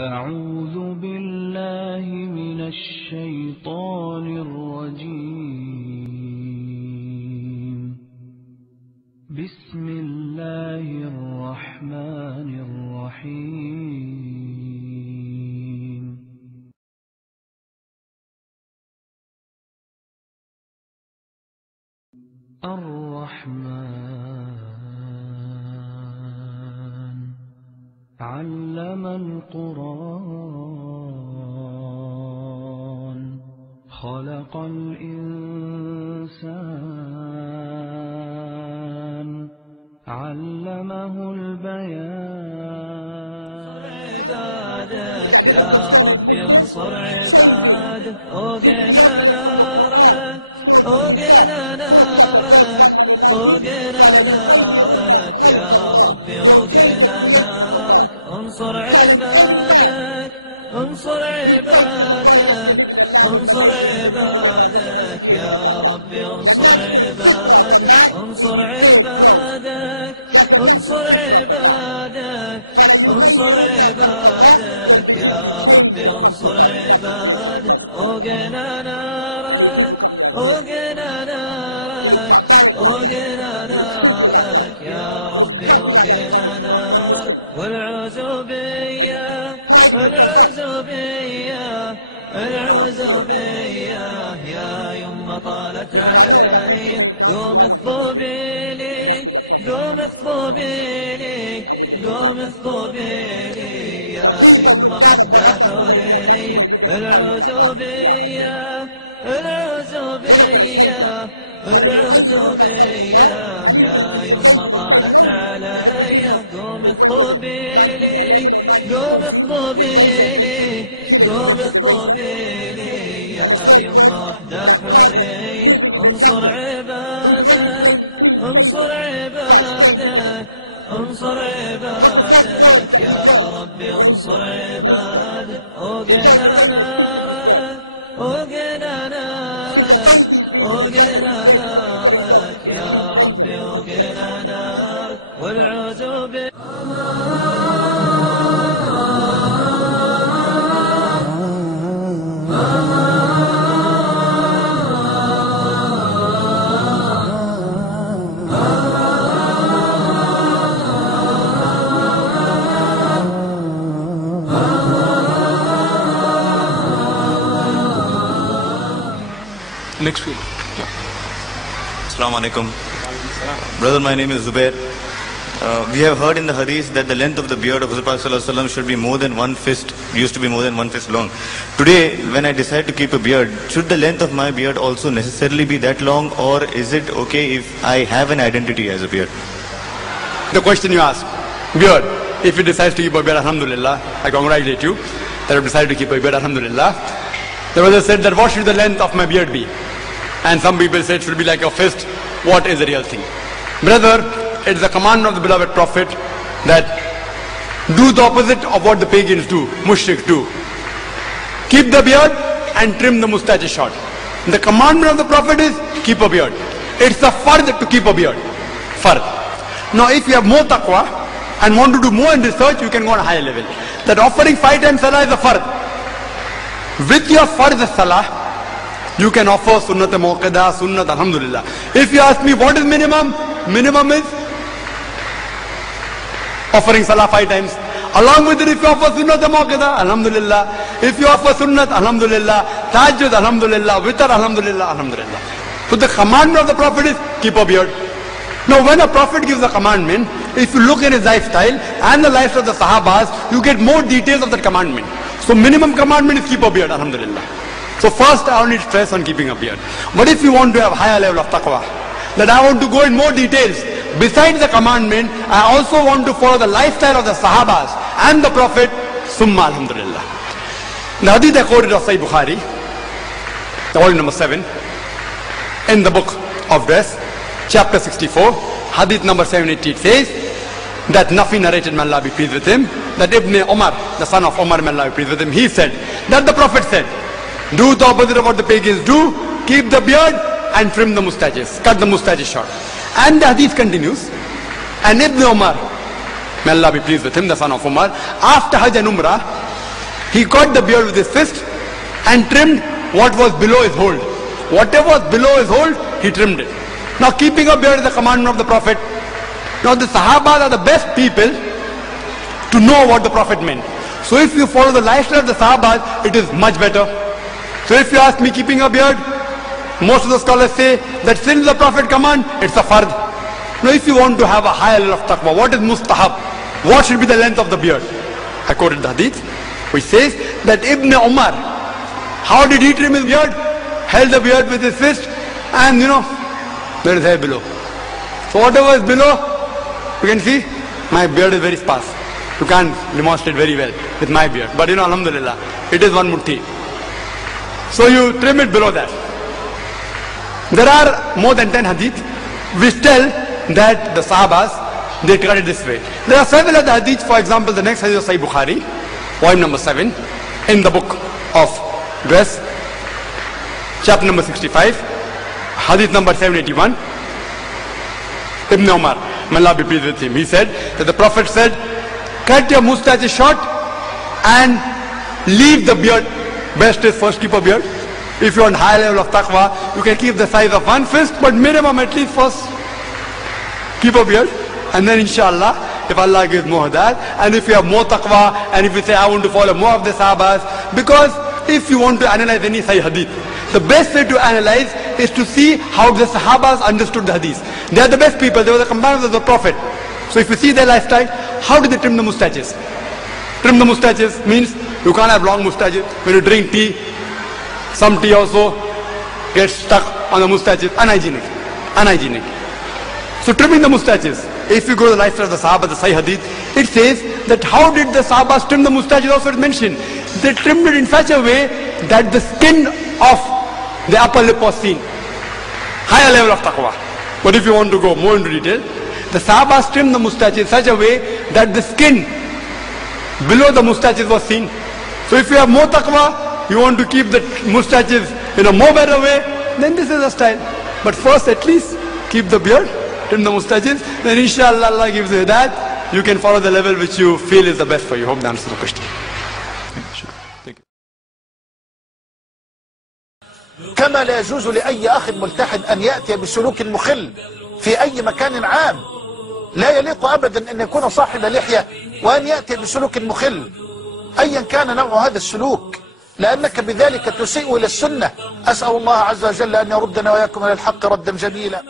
أعوذ بالله من الشيطان الرجيم. بسم الله الرحمن الرحيم. الرحمن علم القرآن خلق الإنسان علمه البيان. عبادك يا ربي انصر عبادك وقنا نارك وقنا نارك وقنا نارك يا ربي وقنا نارك. انصر عبادك انصر عبادك انصر عبادك يا ربي انصر عبادك انصر عبادك انصر عبادك انصر عبادك يا ربي انصر عبادك. وقنا نارك وقنا نارك وقنا نارك يا ربي وقنا نارك. والعزوبية العزوبية العزوبية يا يمه طالت علي. قوم اخطبي لي قوم اخطبي لي قوم اخطبي لي يا يمه وحدة حورية. العزوبية العزوبية العزوبية يا يمه طالت علي. قوم اخطبي لي قوم اخطبي لي قوم اخطبي لي يا يمه وحدة حورية. انصر عبادك انصر عبادك انصر عبادك يا ربي انصر عبادك. وقنا نارك وقنا نارك وقنا نارك يا ربي وقنا نارك. والعزوبية next week. Assalamu alaikum. Brother, my name is Zubair. We have heard in the hadith that the length of the beard of Prophet ﷺ should be more than one fist, used to be more than one fist long. Today, when I decide to keep a beard, should the length of my beard also necessarily be that long, or is it okay if I have an identity as a beard? The question you ask, beard. If you decide to keep a beard, alhamdulillah, I congratulate you that you decided to keep a beard, alhamdulillah. The brother said that what should the length of my beard be? And some people say it should be like a fist. What is the real thing? Brother, it is the command of the beloved Prophet that do the opposite of what the pagans do, mushriks do. Keep the beard and trim the mustache short. The commandment of the Prophet is keep a beard. It's a fard to keep a beard. Fard. Now if you have more taqwa and want to do more in research, you can go on a higher level. That offering 5 times salah is a fard. With your fard salah, you can offer sunnat muqadda, sunnat alhamdulillah. If you ask me what is minimum, minimum is offering salah 5 times. Along with it, if you offer sunnat muqadda, alhamdulillah. If you offer sunnat, alhamdulillah. Tahajjud, alhamdulillah. Witr, alhamdulillah, alhamdulillah. So the commandment of the Prophet is keep a beard. Now when a Prophet gives a commandment, if you look at his lifestyle and the lives of the Sahabas, you get more details of that commandment. So minimum commandment is keep a beard, alhamdulillah. So first I only stress on keeping a beard. But if you want to have higher level of taqwa, that I want to go in more details, besides the commandment, I also want to follow the lifestyle of the Sahabas and the Prophet, summa alhamdulillah. The hadith I quoted of Sahih Bukhari, the volume number 7, in the book of dress, chapter 64, hadith number 780, it says that Nafi narrated, may Allah be pleased with him, that Ibn Umar, the son of Umar, may Allah be pleased with him, he said that the Prophet said, do the opposite of what the pagans do, keep the beard and trim the mustaches, cut the mustaches short. And the hadith continues, and Ibn Umar, may Allah be pleased with him, the son of Umar, after Hajj and Umrah, He caught the beard with his fist and trimmed what was below his hold. Whatever was below his hold, he trimmed it. Now keeping a beard is a commandment of the Prophet. Now the Sahabas are the best people to know what the Prophet meant. So if you follow the lifestyle of the Sahabas, it is much better. So if you ask me keeping a beard, most of the scholars say that since the Prophet command, it's a fard. Now if you want to have a higher level of taqwa, what is mustahab? What should be the length of the beard? I quoted the hadith, which says that Ibn Umar, how did he trim his beard? Held the beard with his fist and there is hair below. So whatever is below, you can see, my beard is very sparse. You can't demonstrate very well with my beard. But alhamdulillah, it is one mutti. So you trim it below that. There are more than 10 hadith which tell that the Sahabas, they cut it this way. There are several other hadith. For example, the next hadith of Sahih Bukhari, volume number 7, in the book of dress, chapter number 65, hadith number 781. Ibn Umar, may Allah be pleased with him, he said that the Prophet said, cut your mustache short and leave the beard. Best is first keep a beard. If you want high level of taqwa, you can keep the size of one fist, but minimum at least first keep a beard. And then inshallah, if Allah gives more of that, and if you have more taqwa, and if you say I want to follow more of the Sahabas, because if you want to analyze any Sahih hadith, the best way to analyze is to see how the Sahabas understood the hadith. They are the best people, they were the companions of the Prophet. So if you see their lifestyle, how do they trim the mustaches? Trim the mustaches means you can't have long mustaches. When you drink tea, some tea also gets stuck on the mustaches. Unhygienic. Unhygienic. So trimming the mustaches. If you go to the lifestyle of the Sahaba, the Sahih Hadith, it says that how did the Sahabas trim the mustaches also is mentioned. They trimmed it in such a way that the skin of the upper lip was seen. Higher level of taqwa. But if you want to go more into detail, the Sahabas trimmed the mustaches in such a way that the skin below the mustaches was seen. So if you have more taqwa, you want to keep the mustaches in a more better way, then this is a style. But first at least keep the beard, trim the mustaches, then inshallah Allah gives you that, you can follow the level which you feel is the best for you. Hope that answers the question. Thank you. كما لا يجوز لأي أخ ملتحد أن يأتي بسلوك مخل في أي مكان عام. لا يليق أبدا أن يكون صاحب لحية وأن يأتي بسلوك مخل أيا كان نوع هذا السلوك، لأنك بذلك تسيء إلى السنة. أسأل الله عز وجل أن يردنا وإياكم إلى الحق ردا جميلا.